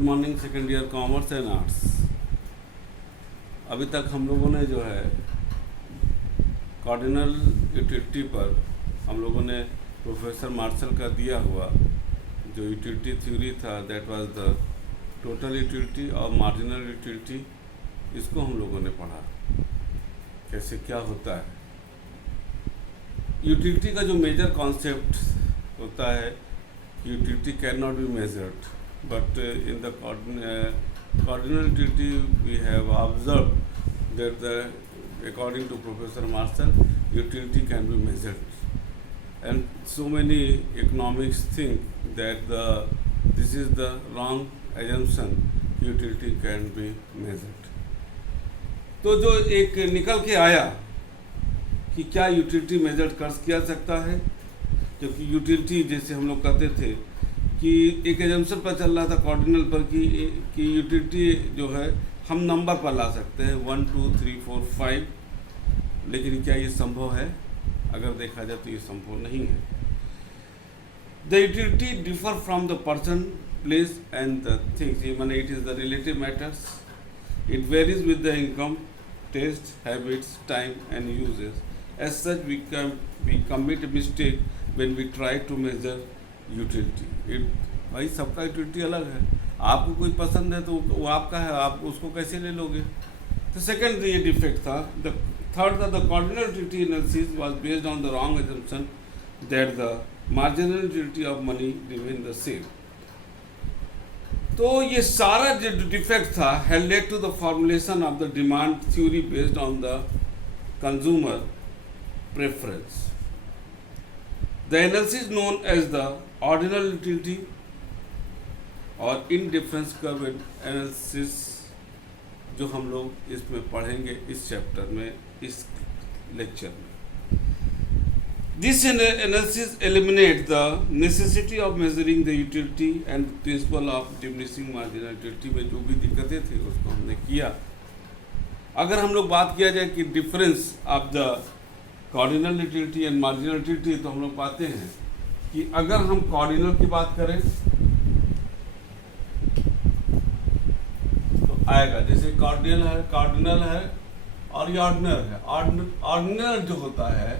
Good morning second year commerce and arts. अभी तक हम लोगों ने जो है कार्डिनल यूटिलिटी पर हम लोगों ने प्रोफेसर मार्शल का दिया हुआ जो यूटिलिटी थ्योरी था, that was the total utility और मार्जिनल यूटिलिटी, इसको हम लोगों ने पढ़ा कैसे क्या होता है। यूटिलिटी का जो मेजर कॉन्सेप्ट होता है, utility can not be measured, but in the cardinal utility we have observed that according to Professor Marshall, utility can be measured, and so many economics think that this is the wrong assumption, utility can be measured। तो जो एक निकल के आया कि क्या utility major किया सकता है, क्योंकि यूटिलिटी जैसे हम लोग कहते थे कि एक एजम्पशन पर चल रहा था कार्डिनल पर कि यूटिलिटी जो है हम नंबर पर ला सकते हैं 1 2 3 4 5, लेकिन क्या ये संभव है? अगर देखा जाए तो ये संभव नहीं है। The utility differ from the person, place and the things, माने it is the relative matters, it varies with the income, taste, habits, time and uses. As such we commit mistake when we try to measure utility. भाई सबका utility अलग है, आपको कोई पसंद है तो वो आपका है, आप उसको कैसे ले लोगे? तो सेकंड ये डिफेक्ट था। द थर्ड था the cardinal utility analysis was based on the wrong assumption that the marginal utility of money remain the same. तो ये सारा जो डिफेक्ट था had led to the formulation of the demand theory based on the consumer preference. The analysis known as the ordinal utility और indifference curve analysis जो हम लोग इसमें पढ़ेंगे इस चैप्टर में, इस लेक्चर में। This analysis eliminates the necessity of measuring the utility and principle of diminishing marginal utility में जो भी दिक्कतें थी उसको हमने किया। अगर हम लोग बात किया जाए कि difference of the cardinal utility and marginal utility, तो हम लोग पाते हैं कि अगर हम कार्डिनल की बात करें तो आएगा जैसे कार्डिनल है और ये ऑर्डिनल है। ऑर्डिनल जो होता है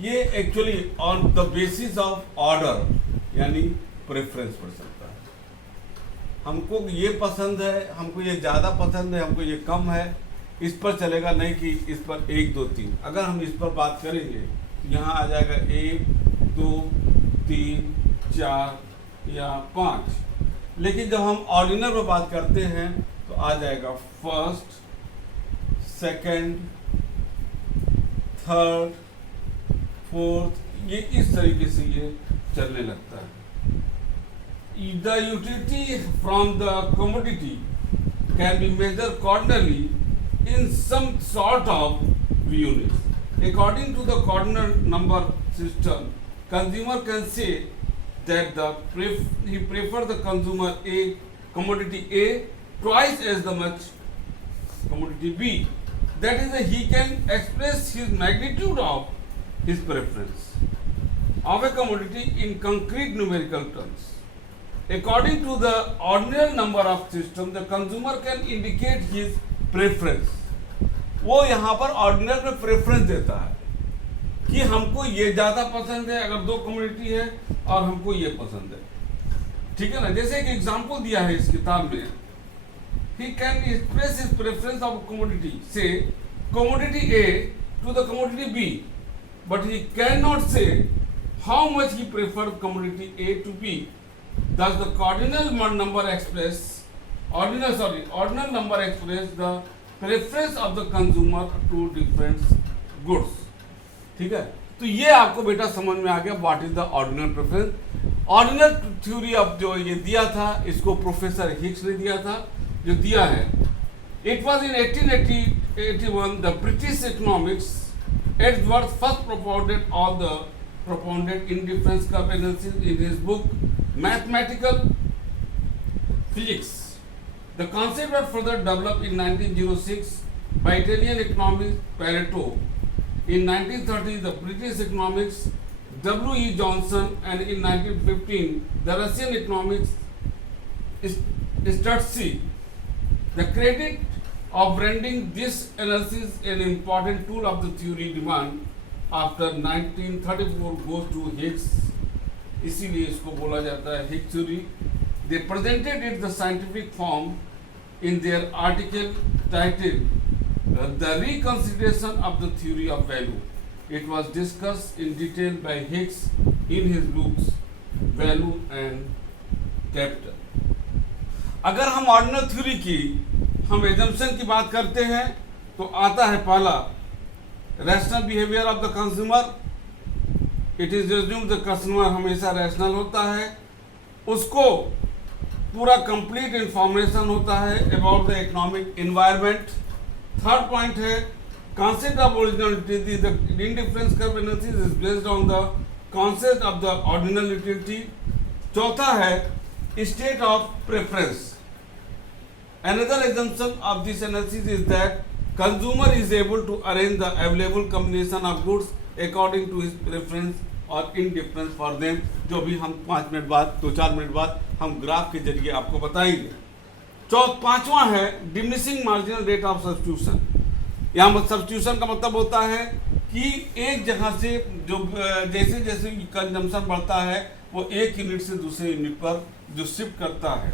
ये actually on the basis of order यानी प्रेफरेंस पर चलता है। हमको ये पसंद है, हमको ये ज़्यादा पसंद है, हमको ये कम है, इस पर चलेगा, नहीं कि इस पर 1 2 3। अगर हम इस पर बात करेंगे यहाँ आ जाएगा 1 2 3 4 या 5, लेकिन जब हम ऑर्डिनल पर बात करते हैं तो आ जाएगा फर्स्ट, सेकंड, थर्ड, फोर्थ, ये इस तरीके से ये चलने लगता है। The utility from the commodity can be measure cardinally in some sort of units. According to the cardinal number system, consumer can say that he prefer the consumer A commodity A twice as the much commodity B. That is, he can express his magnitude of his preference of a commodity in concrete numerical terms. According to the ordinal number of system, the consumer can indicate his preference. वो यहाँ पर ordinal में preference देता है कि हमको ये ज़्यादा पसंद है अगर 2 कम्युनिटी है और हमको ये पसंद है, ठीक है ना। जैसे एक एग्जांपल दिया है इस किताब में, he can express his preference of commodity say commodity A to the commodity B, but he can not say how much he prefer commodity A to B. Thus the cardinal number express ordinal number express the preference of the consumer to different goods, ठीक है। तो ये आपको बेटा समझ में आ गया what is the ordinal preference. Ordinal theory of जो ये दिया था इसको प्रोफेसर हिक्स ने दिया था, जो दिया है it was in 1881 the British economics Edgeworth first propounded indifference curve analysis in his book Mathematical Physics। The concept was further developed in 1906 by Italian economist Pareto. In 1930, the British economics W. E. Johnson, and in 1915, the Russian economics Stutzy. The credit of branding this analysis an important tool of the theory demand after 1934 goes to Higgs. इसीलिए इसको बोला जाता है Higgs theory. They presented it the scientific form in their article titled The Reconsideration of the Theory of Value. It was discussed in detail by Higgs in his books Value and Capital. अगर हम ordinal theory की हम assumption की बात करते हैं तो आता है पहला rational behaviour of the consumer. It is assumed the customer हमेशा रैशनल होता है, उसको पूरा कंप्लीट इंफॉर्मेशन होता है about the economic environment. Third point है concept of originality, the indifference curve analysis is based on the concept of the ordinal utility. चौथा है state of preference. Another assumption of this analysis is that consumer is able to arrange the available combination of goods according to his preference or indifference for them, जो भी हम 5 minute बाद 2-4 minute बाद हम graph के जरिए आपको बताएंगे। पांचवा है diminishing marginal rate of substitution. यहाँ सब्स्टिट्यूशन का मतलब होता है कि एक जगह से जो जैसे जैसे कंजम्पशन बढ़ता है वो एक यूनिट से दूसरे यूनिट पर जो शिफ्ट करता है।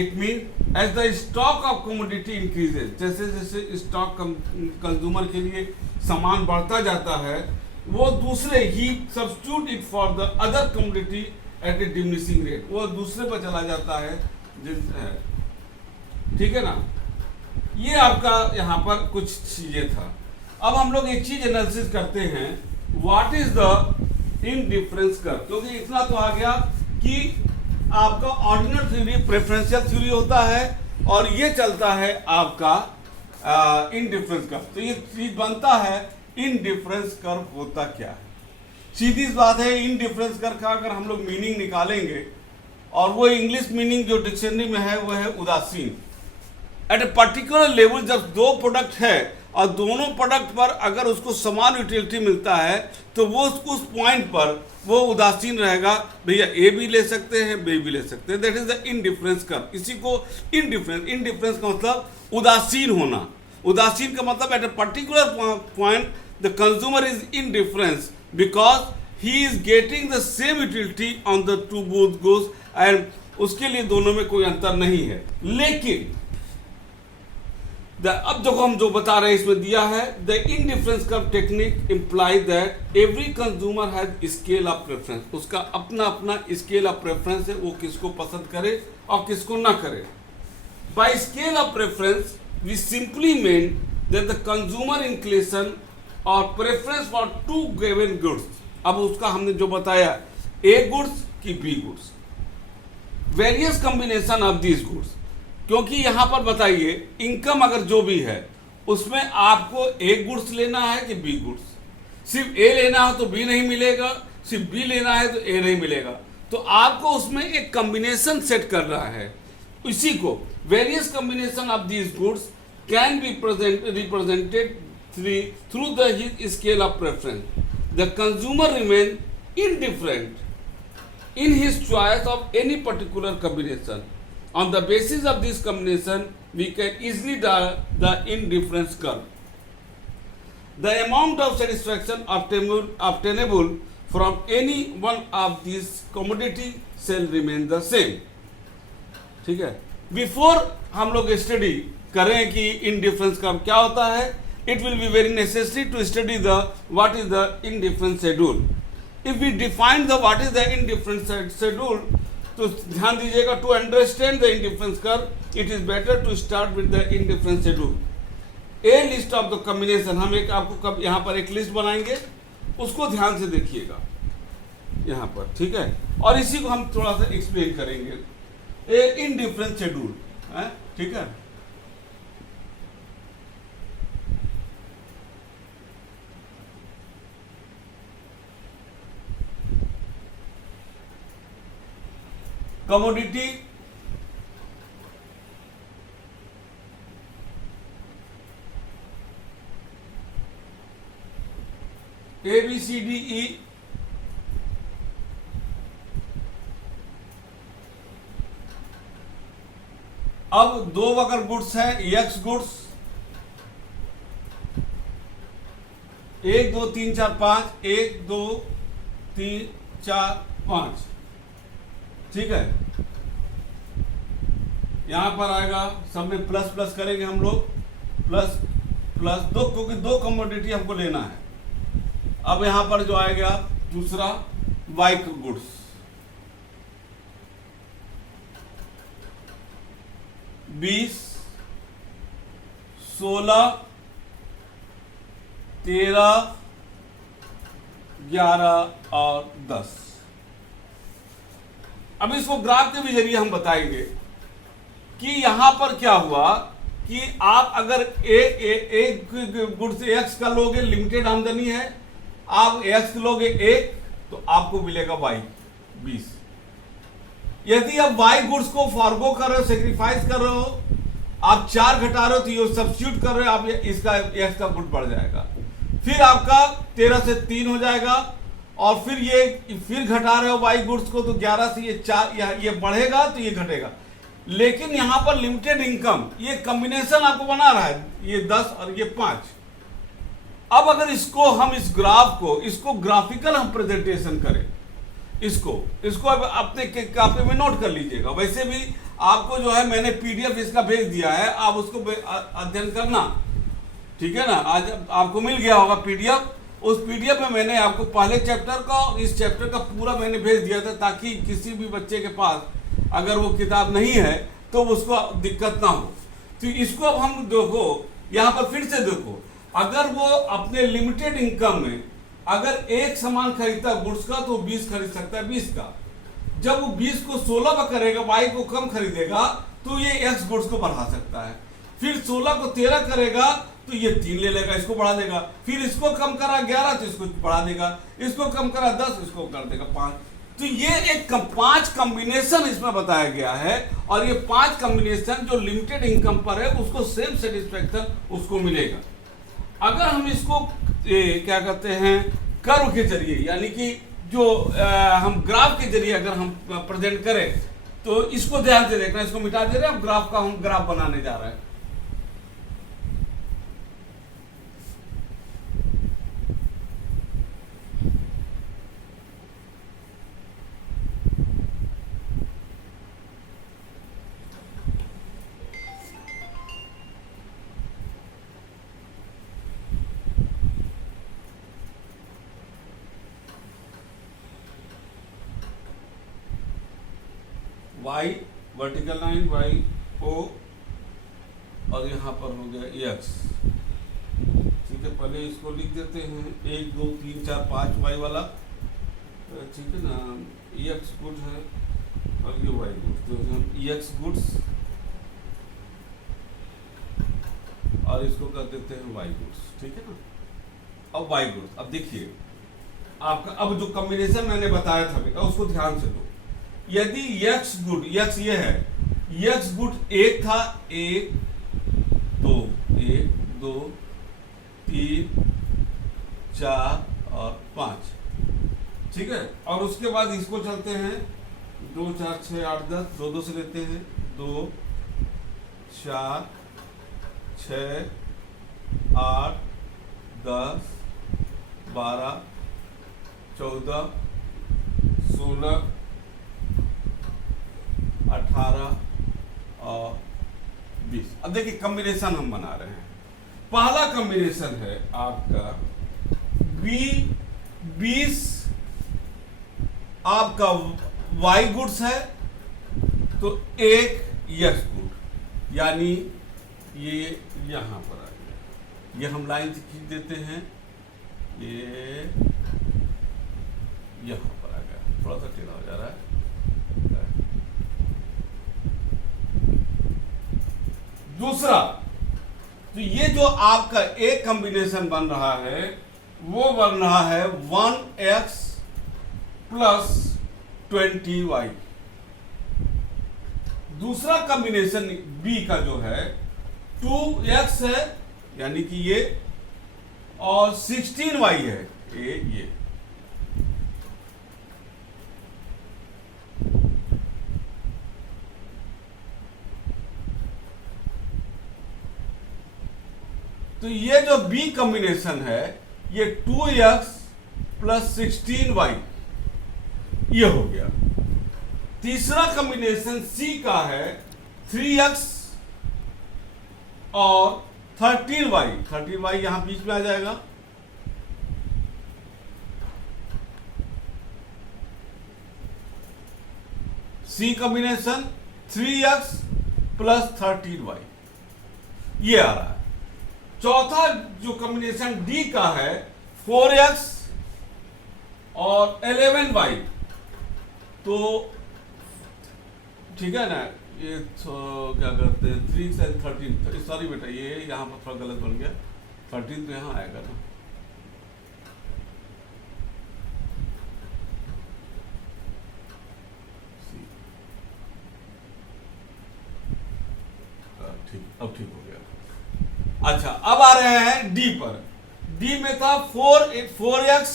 It mean as the stock of commodity increases, जैसे जैसे स्टॉक कंज्यूमर के लिए सामान बढ़ता जाता है वो दूसरे ही substitute it for the other commodity at a diminishing rate, वो दूसरे पर चला जाता है। ठीक है ना, ये आपका यहाँ पर कुछ चीजें था। अब हम लोग एक चीज एनालिसिस करते हैं, what is the indifference curve, क्योंकि इतना तो आ गया कि आपका ऑर्डिनल थ्योरी प्रेफरेंशियल थ्योरी होता है और ये चलता है आपका इनडिफरेंस कर्व। तो ये चीज बनता है इनडिफरेंस कर्व होता क्या है। सीधी बात है, इनडिफरेंस कर्व का अगर हम लोग मीनिंग निकालेंगे और वो इंग्लिश मीनिंग जो डिक्शनरी में है वो है उदासीन। एट ए पर्टिकुलर लेवल जब दो प्रोडक्ट है और दोनों प्रोडक्ट पर अगर उसको समान यूटिलिटी मिलता है तो वो उस पॉइंट पर वो उदासीन रहेगा। भैया ए भी ले सकते हैं, बी भी ले सकते हैं, that is the indifference curve. इसी को इनडिफरेंस का मतलब उदासीन होना। उदासीन का मतलब at a particular point the consumer is indifference because he is getting the same utility on the two both goods and उसके लिए दोनों में कोई अंतर नहीं है। लेकिन अब देखो हम जो बता रहे हैं इसमें दिया है the indifference curve technique imply that every consumer has scale of preference. उसका अपना अपना स्केल ऑफ प्रेफरेंस है, वो किसको पसंद करे और किसको ना करे। By scale of preference we simply mean that the consumer inclination और preference for two given goods. अब उसका हमने जो बताया ए गुड्स की B goods, various combination of these goods. क्योंकि यहां पर बताइए इनकम अगर जो भी है उसमें आपको ए गुड्स लेना है कि बी गुड्स, सिर्फ ए लेना है तो बी नहीं मिलेगा, सिर्फ बी लेना है तो ए नहीं मिलेगा। तो आपको उसमें एक कॉम्बिनेशन सेट कर रहा है। इसी को various combination of these goods can be represented through the scale of preference. The consumer remain indifferent in his choice of any particular combination. On the basis of this combination, we can easily draw the indifference curve. The amount of satisfaction obtainable from any one of these commodity shall remain the same. ठीक है, before हम लोग study करें कि indifference curve क्या होता है, it will be very necessary to study the what is the indifference schedule. If we define the what is the indifference schedule, तो ध्यान दीजिएगा, to understand the indifference curve it is better to start with the indifference schedule. A list of the combination, हम एक आपको कब यहाँ पर एक लिस्ट बनाएंगे, उसको ध्यान से देखिएगा यहाँ पर, ठीक है। और इसी को हम थोड़ा सा एक्सप्लेन करेंगे। ए इंडिफरेंस शेड्यूल है, ठीक है। Commodity A B C D E अब दो अगर गुड्स है, एक्स गुड्स 1 2 3 4 5, 1 2 3 4 5, ठीक है। यहां पर आएगा, सब में प्लस प्लस करेंगे हम लोग, प्लस प्लस दो, क्योंकि दो कमोडिटी हमको लेना है। अब यहां पर जो आएगा दूसरा वाई गुड्स, 20 16 13 11 और 10। अब इसको ग्राफ के भी जरिए हम बताएंगे कि यहां पर क्या हुआ कि आप अगर एक गुड्स एक्स का लोगे, लिमिटेड आमदनी है, आप एक्स लोगे 1 तो आपको मिलेगा वाई 20। यदि आप वाई गुड्स को फॉरगो कर रहे हो, सेक्रीफाइस कर रहे हो, आप 4 घटा रहे हो तो ये सब्स्टिट्यूट कर रहे हो, आप इसका एक्स का गुड बढ़ जाएगा, फिर आपका 13 से 3 हो जाएगा, और फिर ये फिर घटा रहे हो वाई गुड्स को तो 11 से ये 4, ये बढ़ेगा तो ये घटेगा। लेकिन यहां पर लिमिटेड इनकम, ये कॉम्बिनेशन आपको बना रहा है, ये 10 और ये 5। अब अगर इसको हम इस ग्राफ को, इसको ग्राफिकल हम प्रेजेंटेशन करें, इसको अब अपने कॉपी में नोट कर लीजिएगा। वैसे भी आपको जो है मैंने पीडीएफ इसका भेज दिया है, आप उसको अध्ययन करना, ठीक है ना। आज आपको मिल गया होगा पीडीएफ, उस पीडीएफ में मैंने आपको पहले चैप्टर का और इस चैप्टर का पूरा मैंने भेज दिया था, ताकि किसी भी बच्चे के पास अगर वो किताब नहीं है तो उसको दिक्कत ना हो। तो इसको अब हम देखो, यहाँ पर फिर से देखो, अगर वो अपने लिमिटेड इनकम में अगर एक सामान खरीदता गुड्स का तो 20 खरीद सकता है 20 का। जब वो 20 को 16 पर करेगा, वाई को कम खरीदेगा तो ये एक्स गुड्स को बढ़ा सकता है। फिर 16 को 13 करेगा तो ये 3 ले लेगा, इसको बढ़ा देगा। फिर इसको कम करा 11 तो इसको बढ़ा देगा, इसको कम करा 10, इसको कर देगा 5। तो ये एक 5 कॉम्बिनेशन इसमें बताया गया है, और ये 5 कॉम्बिनेशन जो लिमिटेड इनकम पर है उसको सेम सेटिस्फैक्शन उसको मिलेगा। अगर हम इसको क्या कहते हैं कर्व के जरिए, यानी कि जो हम ग्राफ के जरिए अगर हम प्रेजेंट करें, तो इसको ध्यान से देखना, इसको मिटा दे रहे हैं, हम ग्राफ का हम ग्राफ बनाने जा रहे हैं। Y vertical line, Y O, और यहाँ पर हो गया एक्स, ठीक है। पहले इसको लिख देते हैं 1 2 3 4 5 वाई वाला, ठीक है ना। एक्स गुड है और ये वाई गुड, तो हम एक्स गुड्स और इसको कर देते हैं वाई गुड्स, ठीक है ना। अब वाई गुड्स, अब देखिए आपका, अब जो कॉम्बिनेशन मैंने बताया था बेटा उसको ध्यान से दो। यदि एक्स गुड, एक्स ये है, एक्स गुड 1 था, 1 2 1 2 3 4 और 5, ठीक है। और उसके बाद इसको चलते हैं 2 4 6 8 10, 2 2 से लेते हैं, 2 4 6 8 10 12 14 16 18 और 20। अब देखिए कॉम्बिनेशन हम बना रहे हैं। पहला कॉम्बिनेशन है आपका B20, आपका वाई गुड्स है तो 1 एक्स गुड, यानी ये यहां पर आ गया, ये हम लाइन से खींच देते हैं, ये यहां पर आ गया, थोड़ा सा टेढ़ा हो जा रहा है। दूसरा, तो ये जो आपका एक कॉम्बिनेशन बन रहा है वो बन रहा है 1x प्लस 20y। दूसरा कॉम्बिनेशन B का जो है 2x है, यानी कि ये, और 16y है, ये तो ये जो बी कॉम्बिनेशन है ये 2x प्लस 16y ये हो गया। तीसरा कॉम्बिनेशन सी का है 3x और 13y यहां बीच में आ जाएगा। सी कॉम्बिनेशन 3x प्लस 13y ये आ रहा है। चौथा जो कॉम्बिनेशन डी का है 4x और 11y, तो ठीक है ना, ये तो क्या करते हैं 3 से 13, सॉरी बेटा ये यहाँ पर थोड़ा गलत बन गया, 13 तो यहाँ आएगा ना, ठीक, अब ठीक हो गया। अच्छा अब आ रहे हैं डी पर। डी में था 4x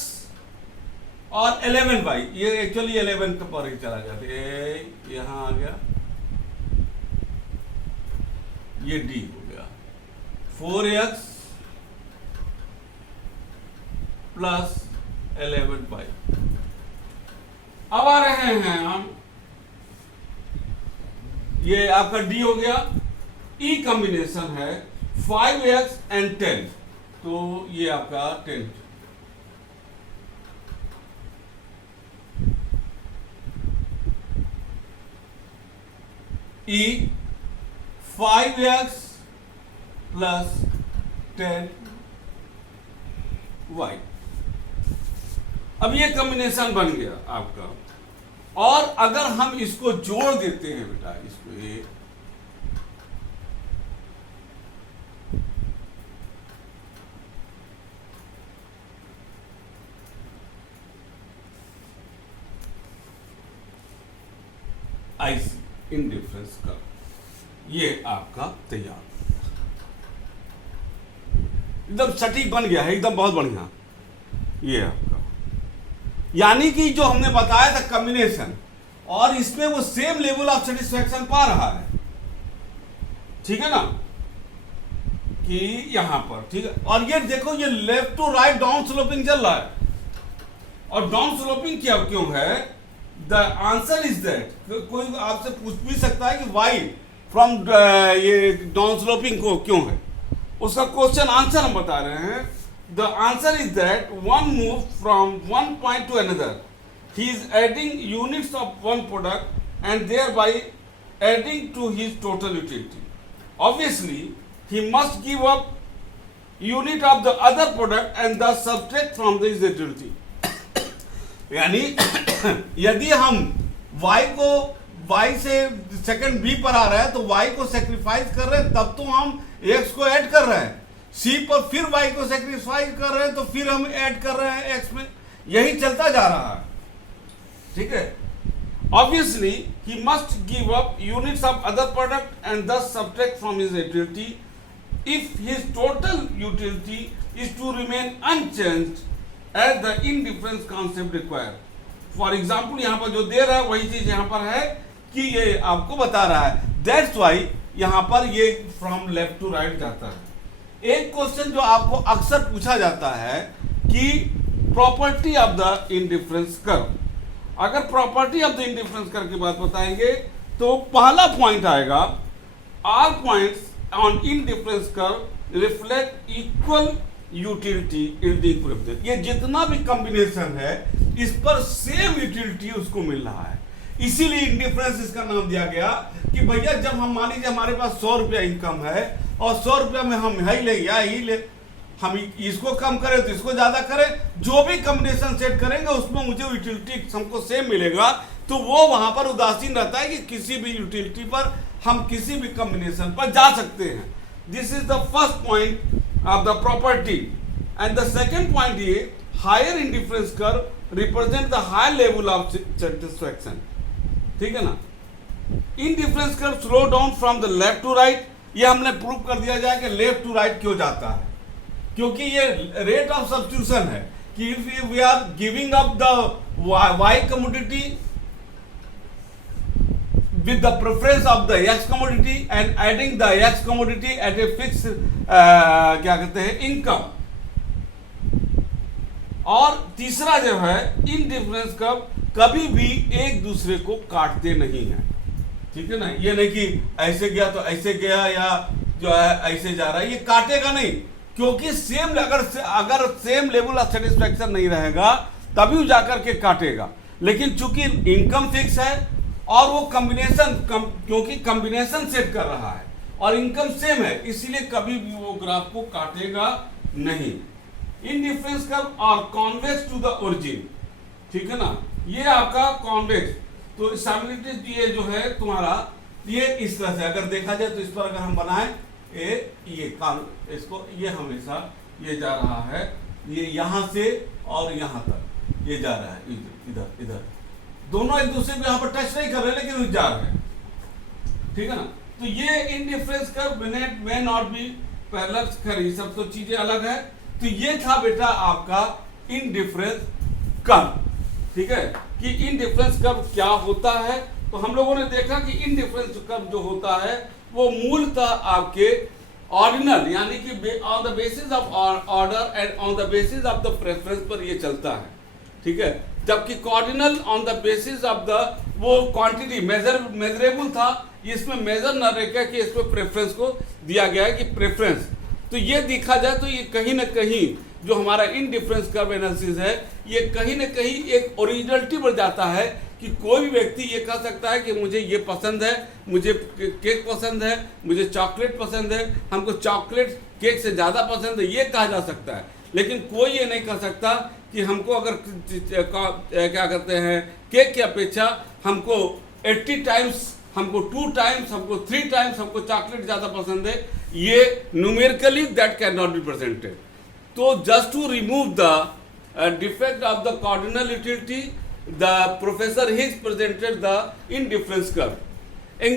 और 11y, ये एक्चुअली 11 के पर ही चला गया, ये यहां आ गया, ये डी हो गया 4x प्लस 11y। अब आ रहे हैं हम, ये आपका डी हो गया। ई कॉम्बिनेशन है 5x एंड 10, तो ये आपका 10 ई 5x प्लस 10y। अब ये कॉम्बिनेशन बन गया आपका। और अगर हम इसको जोड़ देते हैं बेटा, इसको ये आईसी इंडिफरेंस का, ये आपका तैयार, एकदम सटीक बन गया है, एकदम बहुत बढ़िया। ये आपका यानी कि जो हमने बताया था कॉम्बिनेशन, और इसमें वो सेम लेवल ऑफ सेटिस्फैक्शन पा रहा है, ठीक है ना, कि यहां पर ठीक है। और ये देखो ये left to right down sloping चल रहा है, और डाउन स्लोपिंग क्या क्यों है, द आंसर इज दैट, कोई आपसे पूछ भी सकता है कि वाई फ्रॉम ये डाउन स्लोपिंग को क्यों है, उसका क्वेश्चन आंसर हम बता रहे हैं। The answer is that one move from one point to another, he is adding units of one product and thereby adding to his total utility. Obviously he must give up unit of the other product and the subtract from this utility. यानी यदि हम y को y से second b पर आ रहा है तो y को सेक्रीफाइस कर रहे हैं, तब तो हम x को ऐड कर रहे हैं, c पर फिर y को सेक्रीफाइस कर रहे हैं तो फिर हम ऐड कर रहे हैं x में, यही चलता जा रहा है, ठीक है। Obviously he must give up units of other product and thus subtract from his utility if his total utility is to remain unchanged as the indifference concept require। For example यहां पर जो दे रहा है वही चीज यहां पर है कि ये आपको बता रहा है, दैट्स वाई यहां पर ये फ्रॉम लेफ्ट टू राइट जाता है। एक क्वेश्चन जो आपको अक्सर पूछा जाता है कि property of the indifference curve, अगर property of the indifference curve की बात बताएंगे तो पहला पॉइंट आएगा, all points on indifference curve reflect equal utility in the equilibrium. ये जितना भी कॉम्बिनेशन है इस पर सेम यूटिलिटी उसको मिल रहा है, इसीलिए इंडिफरेंस इसका नाम दिया गया कि भैया जब हम मान लीजिए हमारे पास 100 रुपया इनकम है और 100 रुपया में हम यही ले या ही ले, हम इसको कम करें तो इसको ज्यादा करें, जो भी कॉम्बिनेशन सेट करेंगे उसमें मुझे यूटिलिटी हमको सेम मिलेगा, तो वो वहां पर उदासीन रहता है कि किसी भी यूटिलिटी पर हम किसी भी कॉम्बिनेशन पर जा सकते हैं। This is the first point of the property, and the second point is higher indifference curve represent the high level of satisfaction, ठीक है ना। indifference curve slow down from the left to right, ये हमने prove कर दिया जाए कि left to right क्यों जाता है, क्योंकि ये रेट ऑफ सब्स्टिट्यूशन है कि if we are giving up the y commodity with the preference of the X commodity and adding the X commodity at a fixed क्या कहते हैं income। और तीसरा जो है इन डिफरेंस कर्व कभी भी एक दूसरे को काटते नहीं है, ठीक है ना। ये नहीं कि ऐसे गया तो ऐसे गया या जो है ऐसे जा रहा है, ये काटेगा नहीं, क्योंकि सेम अगर सेम लेवल ऑफ सेटिस्फैक्शन नहीं रहेगा तभी जाकर के काटेगा। लेकिन चूंकि इनकम फिक्स है और वो क्योंकि कॉम्बिनेशन सेट कर रहा है और इनकम सेम है, इसीलिए कभी भी वो ग्राफ को काटेगा नहीं। Indifference curve are convex to the origin, ठीक है ना। ये आपका कॉन्वेक्स, तो स्टेबिलिटी ये जो है तुम्हारा ये इस तरह से अगर देखा जाए तो इस पर अगर हम बनाएं इसको ये हमेशा ये जा रहा है, ये यहां से और यहां तक ये जा रहा है, इधर इधर दोनों एक दूसरे को यहाँ पर टच नहीं कर रहे लेकिन जा रहे हैं, ठीक है ना। तो ये indifference curve may not be parallel, खैर सब तो चीजें अलग है। तो ये था बेटा आपका इनडिफरेंस कर्व, ठीक है, कि इनडिफरेंस कर्व क्या होता है। तो हम लोगों ने देखा कि इनडिफरेंस कर्व जो होता है वो मूलतः आपके ऑर्डिनल यानी कि on the basis of order and on the basis of the preference पर ये चलता है, ठीक है। जबकि cardinal on the basis of the वो क्वांटिटी मेजरेबल था, इसमें मेजर न रहकर कि इसमें प्रेफरेंस को दिया गया है कि प्रेफरेंस। तो ये देखा जाए तो ये कहीं ना कहीं जो हमारा इनडिफरेंस कर्व एनालिसिस है ये कहीं ना कहीं एक ओरिजिनलिटी बढ़ जाता है कि कोई भी व्यक्ति ये कह सकता है कि मुझे ये पसंद है, मुझे केक पसंद है, मुझे चॉकलेट पसंद है, हमको चॉकलेट केक से ज़्यादा पसंद है, ये कहा जा सकता है। लेकिन कोई ये नहीं कह सकता कि हमको अगर क्या कहते हैं केक की अपेक्षा हमको 80 टाइम्स, हमको 2 टाइम्स, हमको 3 टाइम्स हमको चॉकलेट ज़्यादा पसंद है, ये numerically that can not be presented. तो just to remove the defect of the cardinal utility, the professor has presented the indifference curve. In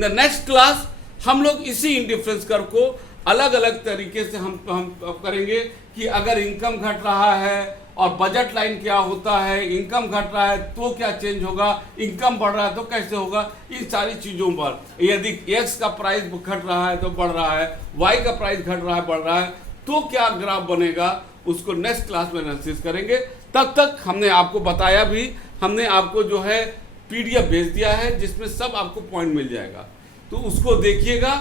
the next class हम लोग इसी इंडिफरेंस कर्व को अलग अलग तरीके से हम करेंगे कि अगर इनकम घट रहा है और बजट लाइन क्या होता है, इनकम घट रहा है तो क्या चेंज होगा, इनकम बढ़ रहा है तो कैसे होगा, इन सारी चीज़ों पर। यदि एक्स का प्राइस घट रहा है तो बढ़ रहा है, वाई का प्राइस घट रहा है बढ़ रहा है, तो क्या ग्राफ बनेगा, उसको नेक्स्ट क्लास में एनालिसिस करेंगे। तब तक हमने आपको बताया भी, हमने आपको जो है पीडीएफ भेज दिया है जिसमें सब आपको पॉइंट मिल जाएगा, तो उसको देखिएगा,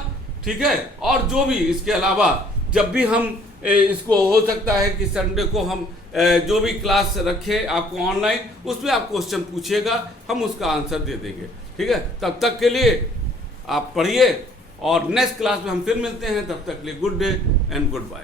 ठीक है। और जो भी इसके अलावा जब भी हम इसको हो सकता है कि संडे को हम जो भी क्लास रखें आपको ऑनलाइन, उसमें आप क्वेश्चन पूछिएगा, हम उसका आंसर दे देंगे, ठीक है। तब तक के लिए आप पढ़िए और नेक्स्ट क्लास में हम फिर मिलते हैं। तब तक के लिए good day and good bye.